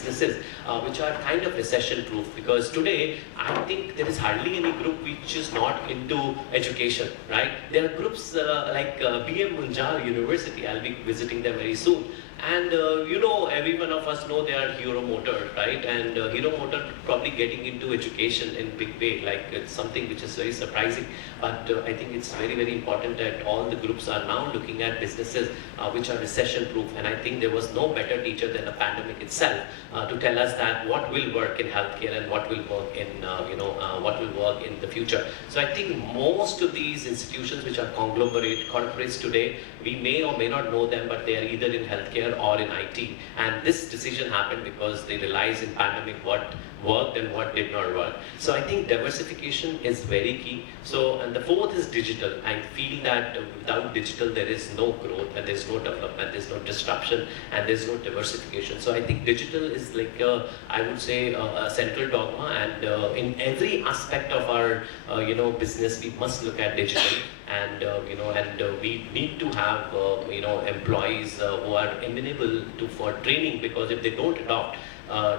businesses which are kind of recession proof, because today I think there is hardly any group which is not into education, right? There are groups like BM Munjar University. I'll be visiting them very soon. And every one of us know they are Hero Motor, right? And Hero Motor probably getting into education in big way, like it's something which is very surprising. But I think it's very, very important that all the groups are now looking at businesses which are recession proof. And I think there was no better teacher than the pandemic itself to tell us that what will work in healthcare and what will work in what will work in the future. So I think most of these institutions which are conglomerate corporates today, we may or may not know them, but they are either in healthcare or in IT. And this decision happened because they realized in pandemic what worked and what did not work. So I think diversification is very key. So, and the fourth is digital. I feel that without digital there is no growth and there's no development, there's no disruption, and there's no diversification. So I think digital is like I would say a central dogma, and in every aspect of our business we must look at digital. And we need to have employees who are amenable for training, because if they don't adopt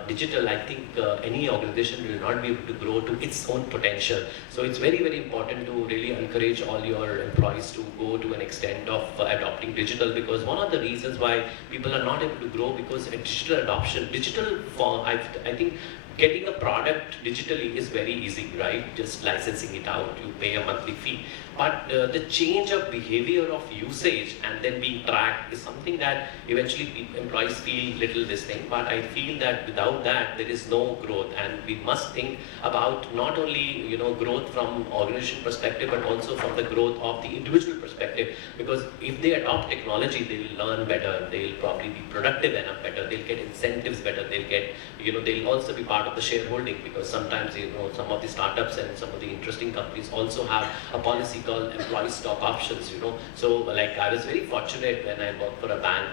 digital, I think any organization will not be able to grow to its own potential. So it's very, very important to really encourage all your employees to go to an extent of adopting digital, because one of the reasons why people are not able to grow, because digital adoption, I think getting a product digitally is very easy, right? Just licensing it out, you pay a monthly fee. But the change of behavior of usage and then being tracked is something that eventually employees feel little this thing. But I feel that without that, there is no growth. And we must think about not only growth from organization perspective, but also from the growth of the individual perspective. Because if they adopt technology, they'll learn better, they'll probably be productive enough better, they'll get incentives better, they'll get, they'll also be part of the shareholding, because sometimes some of the startups and some of the interesting companies also have a policy called employee stock options. So like I was very fortunate when I worked for a bank.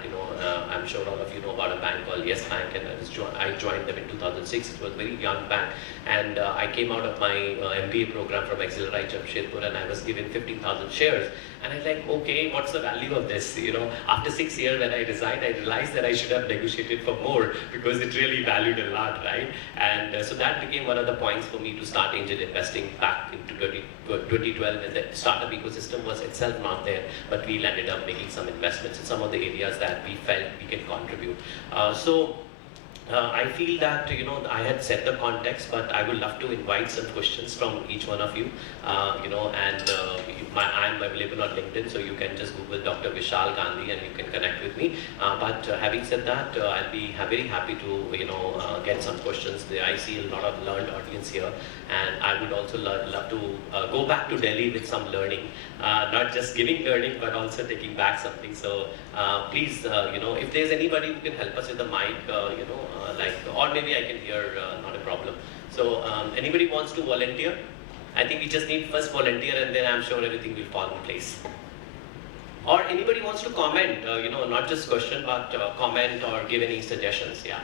I'm sure all of you know about a bank called Yes Bank, and I joined them in 2006. It was a very young bank, and I came out of my MBA program from Accelerate Jamshedpur, and I was given 15,000 shares. And I was like, okay, what's the value of this? After 6 years when I resigned, I realized that I should have negotiated for more, because it really valued a lot, right? And so that became one of the points for me to start angel investing back into 2012, when the startup ecosystem was itself not there, but we ended up making some investments in some of the areas that we felt we can contribute. I feel that I had set the context, but I would love to invite some questions from each one of you. I'm available on LinkedIn, so you can just Google Dr. Vishal Gandhi and you can connect with me. But having said that, I'll be very happy to get some questions. I see a lot of learned audience here, and I would also love to go back to Delhi with some learning, not just giving learning, but also taking back something. So please, if there's anybody who can help us with the mic, or maybe I can hear, not a problem. So anybody wants to volunteer? I think we just need first volunteer, and then I'm sure everything will fall in place. Or anybody wants to comment, not just question, but comment or give any suggestions, yeah.